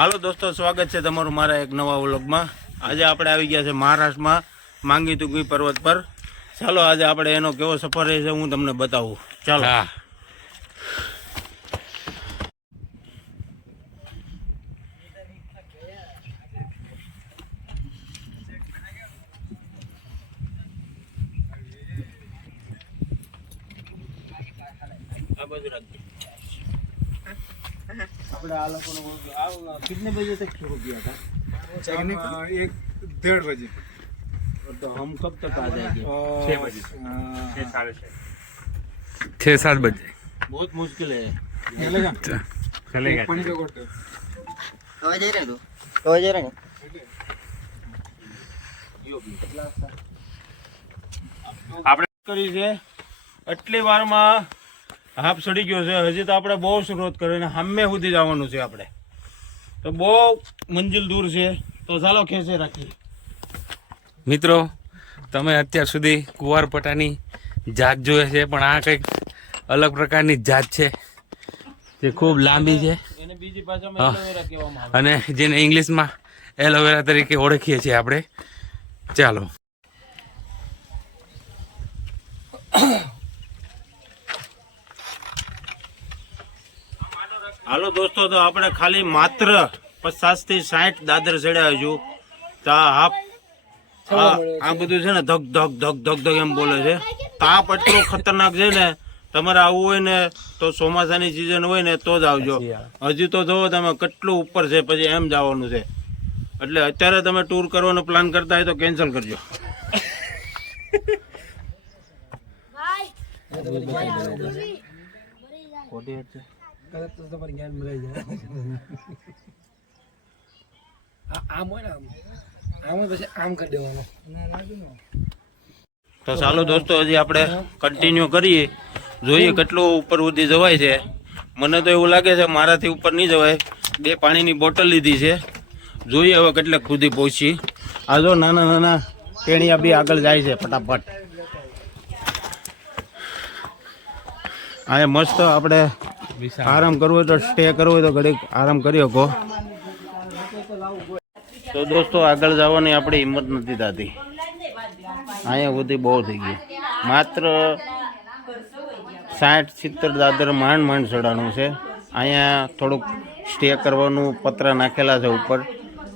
હાલો દોસ્તો, સ્વાગત છે તમારું મારા એક નવા વ્લોગમાં. આજે આપણે આવી ગયા છે મહારાષ્ટ્રમાં માંગી તુંગી પર્વત પર. ચાલો, આજે આપણે એનો કેવો સફર રહે છે હું તમને બતાવું. ચાલો. હા. બાજુ રાખજો. આપણે આ લોકોનો આ कितने बजे तक शुरू किया था हम अ, एक डेढ़ बजे तो हम कब तक आ जाएंगे और छः बजे। अ, छः सात बजे बहुत मुश्किल है चलेगा चलेगा एक पानी का घोट હવે જઈ રહ્યો તું હવે જઈ રહ્યો ને આપણે કરી છે આટલી વારમાં હાફ સડી ગયો છે. હજી તો આપણે બહુ શરૂઆત કરીને હામે સુધી જવાનું છે આપણે. તો બહુ મંજિલ દૂર છે. તો ચાલો ખેંચે રાખીએ. મિત્રો તમે અત્યાર સુધી કુંવારપટાની જાત જોઈએ છે પણ આ કંઈક અલગ પ્રકારની જાત છે જે ખૂબ લાંબી છે. અને જેને ઇંગ્લિશમાં એલોવેરા તરીકે ઓળખીએ છીએ આપણે. ચાલો. હાલો દોસ્તો તો આપણે ખાલી માત્ર પચાસથી સાઠ દાદર ચડ્યા છું તો આ હાફ આ બધું છે ને ધક ધક ધક ધક ધક એમ બોલે છે. તાપ એટલો ખતરનાક છે ને તમારે આવવું હોય ને તો ચોમાસાની સિઝન હોય ને તો જ આવજો. હજી તો જોવો તમે કેટલું ઉપર છે પછી એમ જવાનું છે. એટલે અત્યારે તમે ટૂર કરવાનો પ્લાન કરતા હોય તો કેન્સલ કરજો. ખોટી વાત છે આમ હોય ને આમ. આમ હોય પછી આમ કરી દેવાનું. તો ચાલો દોસ્તો હજી આપણે કન્ટિન્યુ કરીએ. જોઈએ કેટલું ઉપર સુધી જવાય છે. મને તો એવું લાગે છે મારાથી ઉપર નહીં જવાય. બે પાણીની બોટલ લીધી છે. જોઈએ હવે કેટલેક સુધી પહોંચી. આ જો નાના નાના કેણિયા બી આગળ જાય છે ફટાફટ. આ મસ્ત આપણે આરામ કરવો હોય તો સ્ટે કરવો હોય તો ઘડીક આરામ કરી શકો. તો દોસ્તો આગળ જવાની આપણી હિંમત નથી થતી. અહીંયા બધી બહુ થઈ ગઈ. માત્ર સાઠ સિત્તેર દાદર માંડ માંડ ચડાણું છે. અહીંયા થોડુંક સ્ટે કરવાનું પત્ર નાખેલા છે ઉપર.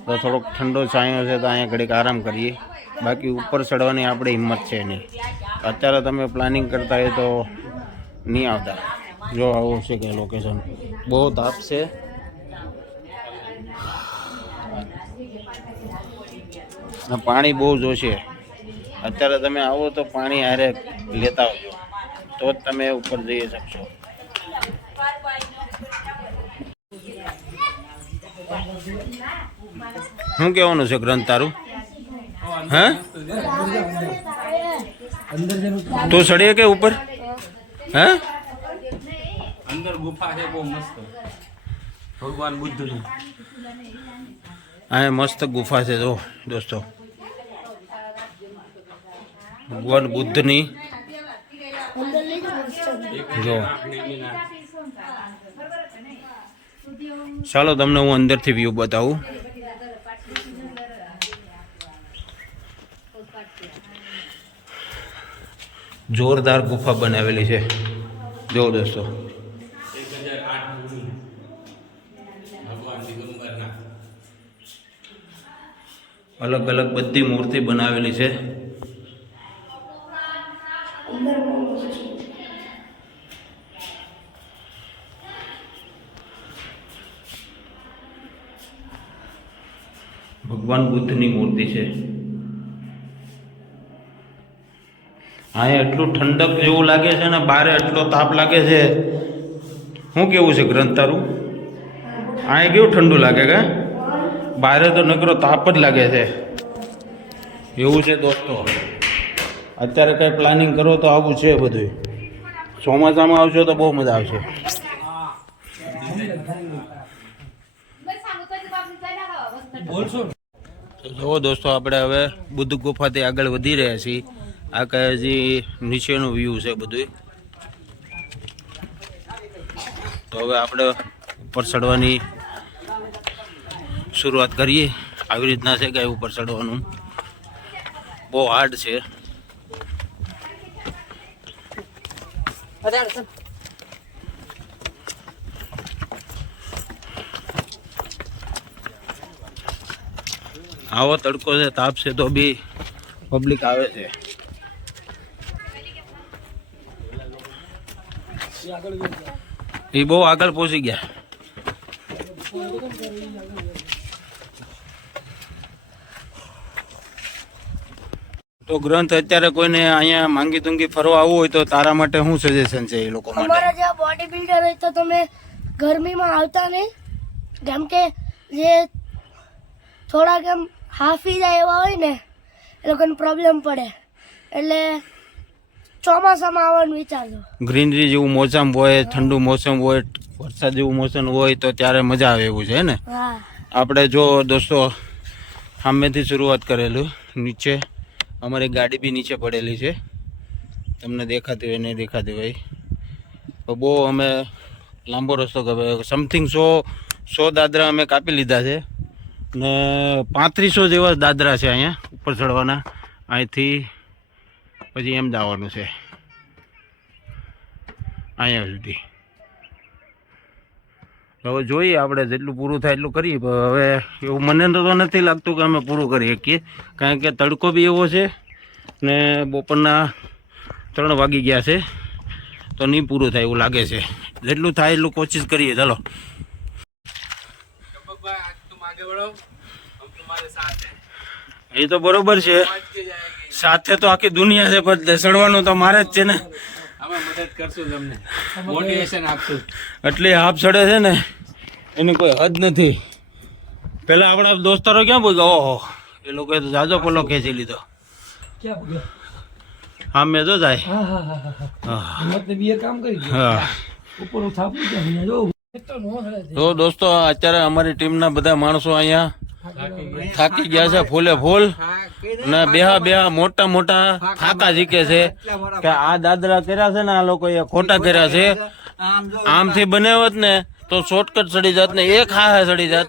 તો થોડોક ઠંડો છાંયો છે તો અહીંયા ઘડીક આરામ કરીએ. બાકી ઉપર ચડવાની આપણી હિંમત છે નહીં. અત્યારે તમે પ્લાનિંગ કરતા હોય તો નહીં આવતા. જો આવું છે કે લોકેશન બહુ તાપ છે. પાણી બહુ જોશે. અત્યારે તમે આવો તો પાણી હારે લેતા આવજો. તો જ તમે ઉપર જઈ શકશો. શું કહેવાનું છે ગ્રંથ તારું? હે? તું ચડીએ કે ઉપર? હે? અંદર ગુફા છે, બહુ મસ્ત. ભગવાન બુદ્ધની. આ મસ્ત ગુફા છે, જો, દોસ્તો. ભગવાન બુદ્ધની. જો. ચાલો, તમને હું અંદરથી વ્યૂ બતાવું. જોરદાર ગુફા બનાવેલી છે. જો, દોસ્તો. અલગ અલગ બધી મૂર્તિ બનાવેલી છે. ભગવાન બુદ્ધની મૂર્તિ છે. અહીંયા એટલું ઠંડક જેવું લાગે છે ને, બારે એટલો તાપ લાગે છે. શું કેવું છે ગ્રંથ તારું અહીંયા કેવું ઠંડુ લાગે કે? બહાર તો નકરો તાપ જ લાગે છે. એવું છે દોસ્તો. અત્યારે કંઈ પ્લાનિંગ કરો તો આવું છે બધું ચોમાસામાં આવશો તો બહુ મજા આવશે. જુઓ દોસ્તો, આપણે હવે બુદ્ધ ગુફાથી આગળ વધી રહ્યા છીએ. આ કહે હજી નીચેનું વ્યૂ છે બધું તો હવે આપણે ઉપર ચડવાની શરૂઆત કરીએ. આવી રીતના છે ગાય ઉપર ચડવાનું. બહુ હાર્ડ છે. આવો તડકો છે તાપ છે તો બી પબ્લિક આવે છે. એ બહુ આગળ પહોંચી ગયા. તો ગ્રંથ અત્યારે કોઈને અહીંયા માંગી તુંગી ફરવા આવવું હોય તો તારા માટે શું સજેશન છે એ લોકો માટે? અમારા જેવા બોડી બિલ્ડર હોય તો તમે ગરમીમાં આવતા નહીં. કેમ કે જે થોડાક એમ હાફી જાય એવા હોય ને એ લોકોને પ્રોબ્લેમ પડે. એટલે ચોમાસામાં આવવાનું વિચારજો. ગ્રીનરી જેવું મોસમ હોય ઠંડુ મોસમ હોય વરસાદ જેવું મોસમ હોય તો ત્યારે મજા આવે એવું છે ને? આપણે જો દોસ્તો સામેથી શરૂઆત કરેલું નીચે. અમારી ગાડી બી નીચે પડેલી છે. તમને દેખાતી હોય નહીં દેખાતી હોય. તો બહુ અમે લાંબો રસ્તો સમથિંગ સો સો દાદરા અમે કાપી લીધા છે. ને પાંત્રીસો જેવા દાદરા છે અહીંયા ઉપર ચડવાના. અહીંથી પછી એમ જવાનું છે. અહીંયા સુધી. હવે જોઈએ આપણે જેટલું પૂરું થાય એટલું કરીએ. હવે એવું મને તો નથી લાગતું કે અમે પૂરું કરી શકીએ. કારણ કે તડકો બી એવો છે ને બપોરના ત્રણ વાગી ગયા છે. તો નહીં પૂરું થાય એવું લાગે છે. જેટલું થાય એટલું કોશિશ કરીએ. ચાલો. એ તો બરોબર છે. સાથે તો આખી દુનિયા છે, પણ દસડવાનું તો મારે જ છે ને. અમે મદદ કરશું તમને. મોટિવેશન આપશું. એટલી હાફ ચડે છે ને એની કોઈ હદ નથી. પેલા આપણા દોસ્તારો ક્યાં ભૂગ્યા ઓહો એ લોકોએ તો જાજો પલો ખેંચી લીધો. ક્યાં? હા મેં તો જાય. હા હા હા હા હા. હા. મતલબ એ કામ કરી હા. ઉપર થાપું જો તો નો થડે છે. તો દોસ્તો અત્યારે અમારી ટીમના બધા માણસો અહીંયા થાકી ગયા. છે, ફૂલે ફૂલ. ને બેહા બેહા મોટા મોટા થાકા જીકે છે કે આ દાદરા કર્યા છે ને, આ લોકોએ ખોટા કર્યા છે. આમથી બનાવત ને તો શોર્ટકટ ચડી જાત ને, એક હા ચડી જાત.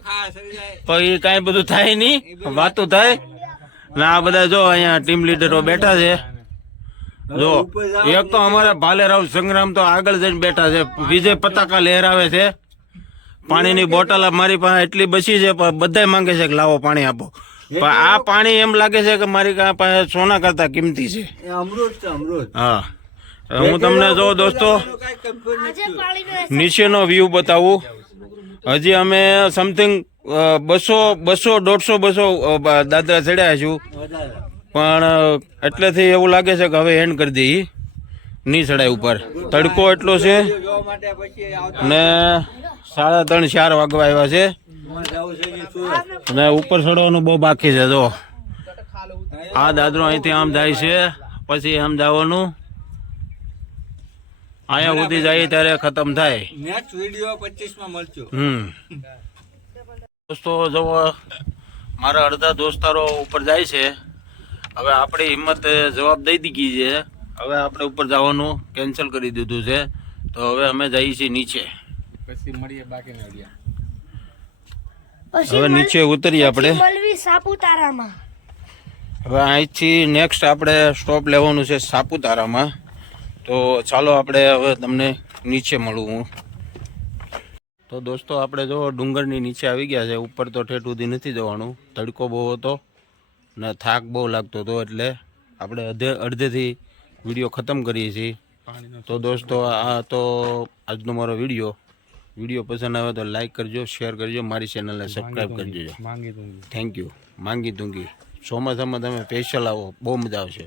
પણ એ કાંઈ બધું થાય નહીં, વાતું થાય. ને આ બધા જો અહીંયા ટીમ લીડરો બેઠા છે. જો, એક તો અમારા ભાલેરાવ સંગ્રામ તો આગળ જઈને બેઠા છે, વિજય પતાકા લહેરાવે છે. પાણીની બોટલ મારી પાસે એટલી બચી છે પણ બધાય માંગે છે કે લાવો પાણી આપો. પણ આ પાણી એમ લાગે છે કે મારી કા- પાસે સોના કરતા કિંમતી છે. હા. હું તમને જો દોસ્તો. નીચેનો વ્યૂ બતાવું. હજી અમે સમથિંગ બસો બસો દોઢસો બસો દાદરા ચડ્યા છું. પણ એટલેથી એવું લાગે છે કે હવે એન્ડ કરી દઈએ. નહીં ચડાય ઉપર. તડકો એટલો છે ને સાડા ત્રણ ચાર વાગવા આવ્યા છે. ને ઉપર ચડવાનું બહુ બાકી છે જો. આ દાદરો અહીંથી આમ જાય છે પછી આમ જવાનું. અહીંયા સુધી જાય ત્યારે ખતમ થાય. નેક્સ્ટ વીડિયો પચીસમાં હમ. દોસ્તો જો મારા અડધા દોસ્તારો ઉપર જાય છે. હવે આપણી હિંમત જવાબ દઈ દીધી છે. હવે આપણે ઉપર જવાનું કેન્સલ કરી દીધું છે. તો હવે અમે જઈએ છીએ નીચે. પછી મળીએ બાકી નડિયા હવે નીચે ઉતરીએ આપણે. મળવી સાપુતારામાં. હવે અહીંથી નેક્સ્ટ આપણે સ્ટોપ લેવાનું છે સાપુતારામાં. તો ચાલો આપણે હવે તમને નીચે મળું હું. તો દોસ્તો આપણે જો ડુંગરની નીચે આવી ગયા છે. ઉપર તો ઠેઠ સુધી નથી જવાનું. તડકો બહુ હતો ને થાક બહુ લાગતો હતો એટલે આપણે અડધે અડધેથી વીડિયો ખતમ કરીએ છીએ. તો દોસ્તો આ તો આજનો મારો વીડિયો. વીડિયો પસંદ આવે તો લાઈક કરજો શેર કરજો મારી ચેનલને સબસ્ક્રાઈબ કરી દેજો. માંગી થેન્ક યુ માંગી દૂંગી ચોમાસામાં તમે સ્પેશિયલ આવો બહુ મજા આવશે.